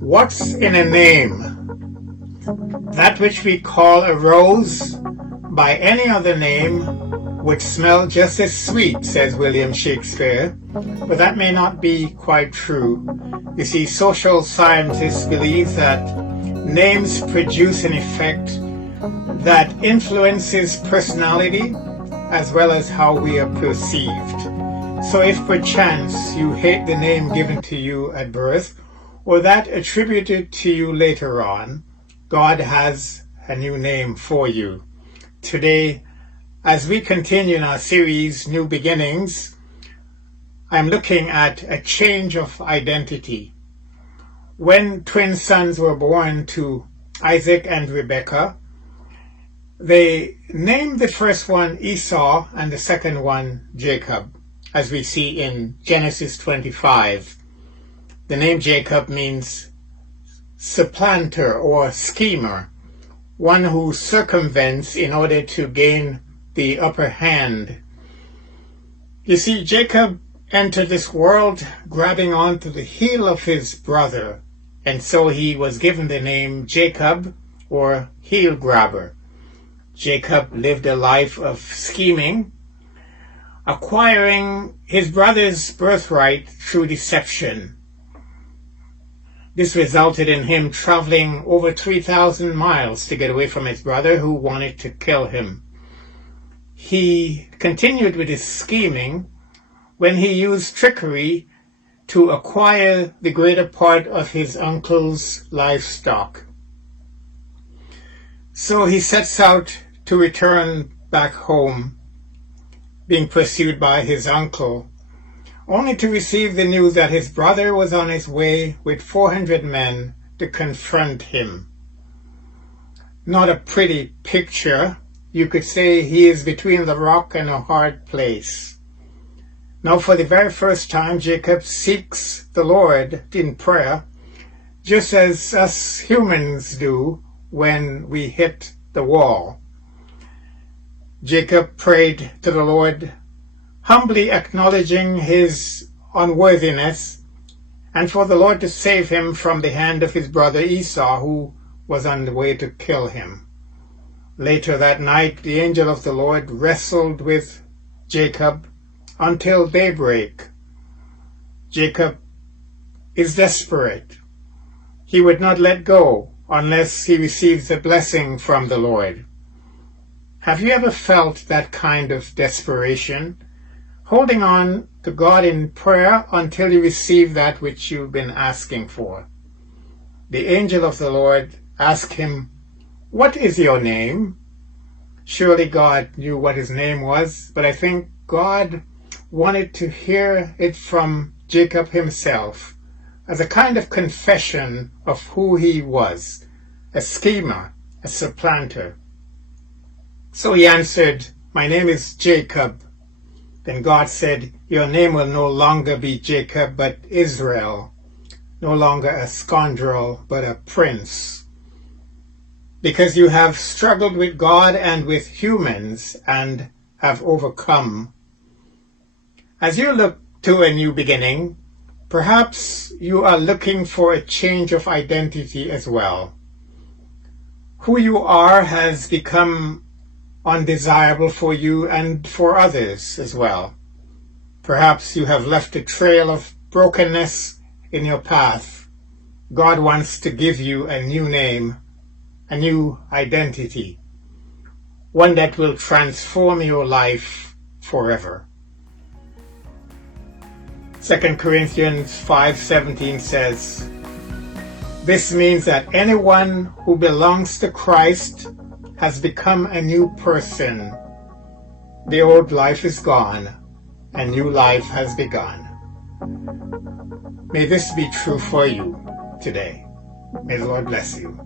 What's in a name? That which we call a rose by any other name would smell just as sweet, says William Shakespeare, but that may not be quite true. You see, social scientists believe that names produce an effect that influences personality as well as how we are perceived. So if perchance you hate the name given to you at birth, or that attributed to you later on, God has a new name for you. Today, as we continue in our series, New Beginnings, I'm looking at a change of identity. When twin sons were born to Isaac and Rebekah, they named the first one Esau and the second one Jacob, as we see in Genesis 25. The name Jacob means supplanter or schemer, one who circumvents in order to gain the upper hand. You see, Jacob entered this world grabbing onto the heel of his brother, and so he was given the name Jacob, or heel grabber. Jacob lived a life of scheming, acquiring his brother's birthright through deception. This resulted in him traveling over 3,000 miles to get away from his brother, who wanted to kill him. He continued with his scheming when he used trickery to acquire the greater part of his uncle's livestock. So he sets out to return back home, being pursued by his uncle, only to receive the news that his brother was on his way with 400 men to confront him. Not a pretty picture. You could say he is between the rock and a hard place. Now, for the very first time, Jacob seeks the Lord in prayer, just as us humans do when we hit the wall. Jacob prayed to the Lord, humbly acknowledging his unworthiness, and for the Lord to save him from the hand of his brother Esau, who was on the way to kill him. Later that night, the angel of the Lord wrestled with Jacob until daybreak. Jacob is desperate. He would not let go unless he receives a blessing from the Lord. Have you ever felt that kind of desperation? Holding on to God in prayer until you receive that which you've been asking for. The angel of the Lord asked him, "What is your name?" Surely God knew what his name was, but I think God wanted to hear it from Jacob himself as a kind of confession of who he was, a schemer, a supplanter. So he answered, "My name is Jacob." Then God said, "Your name will no longer be Jacob, but Israel, no longer a scoundrel, but a prince, because you have struggled with God and with humans and have overcome." As you look to a new beginning, perhaps you are looking for a change of identity as well. Who you are has become undesirable for you and for others as well. Perhaps you have left a trail of brokenness in your path. God wants to give you a new name, a new identity, one that will transform your life forever. 2 Corinthians 5:17 says, "This means that anyone who belongs to Christ has become a new person. The old life is gone, a new life has begun." May this be true for you today. May the Lord bless you.